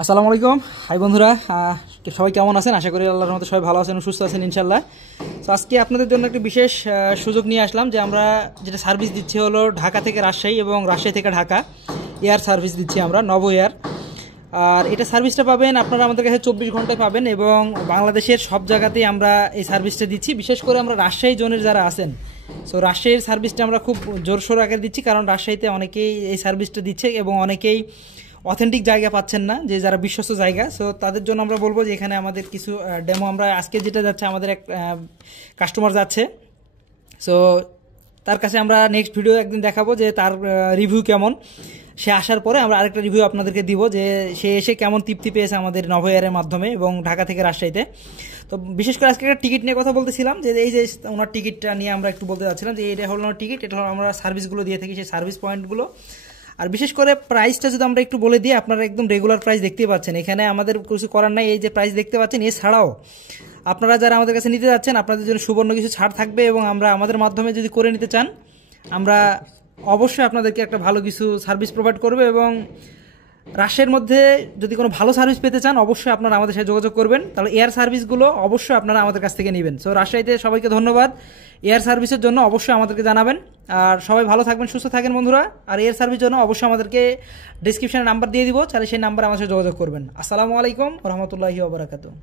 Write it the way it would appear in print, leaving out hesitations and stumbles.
আসসালামু আলাইকুম। হাই বন্ধুরা, সবাই কেমন আছেন? আশা করি আল্লাহর রহমতে সবাই ভালো আছেন, সুস্থ আছেন ইনশাল্লাহ। তো আজকে আপনাদের জন্য একটি বিশেষ সুযোগ নিয়ে আসলাম যে আমরা যেটা সার্ভিস দিচ্ছি হলো ঢাকা থেকে রাজশাহী এবং রাজশাহী থেকে ঢাকা এয়ার সার্ভিস দিচ্ছি আমরা, নব এয়ার। আর এটা সার্ভিসটা পাবেন আপনারা আমাদের কাছে 24 ঘন্টায় পাবেন এবং বাংলাদেশের সব জায়গাতেই আমরা এই সার্ভিসটা দিচ্ছি। বিশেষ করে আমরা রাজশাহী জোনের যারা আছেন, সো রাজশাহীর সার্ভিসটা আমরা খুব জোরসোর আগে দিচ্ছি, কারণ রাজশাহীতে অনেকেই এই সার্ভিসটা দিচ্ছে এবং অনেকেই অথেন্টিক জায়গা পাচ্ছেন না, যে যারা বিশ্বস্ত জায়গা। সো তাদের জন্য আমরা বলবো যে এখানে আমাদের কিছু ডেমো, আমরা আজকে যেটা যাচ্ছে আমাদের এক কাস্টমার যাচ্ছে, সো তার কাছে আমরা নেক্সট ভিডিও একদিন দেখাবো যে তার রিভিউ কেমন। সে আসার পরে আমরা আরেকটা রিভিউ আপনাদেরকে দিব যে সে এসে কেমন তৃপ্তি পেয়েছে আমাদের নভ এয়ারের মাধ্যমে এবং ঢাকা থেকে রাজশাহীতে। তো বিশেষ করে আজকে একটা টিকিট নিয়ে কথা বলতেছিলাম, যে এই যে ওনার টিকিটটা নিয়ে আমরা একটু বলতে চাচ্ছিলাম যে এটা হলো ওনার টিকিট, এটা হলো আমরা সার্ভিসগুলো দিয়ে থাকি, সেই সার্ভিস পয়েন্টগুলো। আর বিশেষ করে প্রাইসটা যদি আমরা একটু বলে দিই, আপনারা একদম রেগুলার প্রাইস দেখতেই পাচ্ছেন, এখানে আমাদের কিছু করার নাই। এই যে প্রাইস দেখতে পাচ্ছেন, এছাড়াও আপনারা যারা আমাদের কাছে নিতে যাচ্ছেন আপনাদের জন্য সুবর্ণ কিছু ছাড় থাকবে এবং আমরা আমাদের মাধ্যমে যদি করে নিতে চান আমরা অবশ্যই আপনাদেরকে একটা ভালো কিছু সার্ভিস প্রোভাইড করবে। এবং রাশিয়ার মধ্যে যদি কোনো ভালো সার্ভিস পেতে চান অবশ্যই আপনারা আমাদের সাথে যোগাযোগ করবেন, তাহলে এয়ার সার্ভিসগুলো অবশ্যই আপনারা আমাদের কাছ থেকে নেবেন। সো রাজশাহীতে সবাইকে ধন্যবাদ। এয়ার সার্ভিসের জন্য অবশ্যই আমাদেরকে জানাবেন। আর সবাই ভালো থাকবেন, সুস্থ থাকেন বন্ধুরা। আর এয়ার সার্ভিস জন্য অবশ্যই আমাদেরকে ডিসক্রিপশনে নাম্বার দিয়ে দিব, তাহলে সেই নাম্বারে আমাদের সাথে যোগাযোগ করবেন। আসসালামু আলাইকুম ওয়া রাহমাতুল্লাহি ওয়া বারাকাতুহু।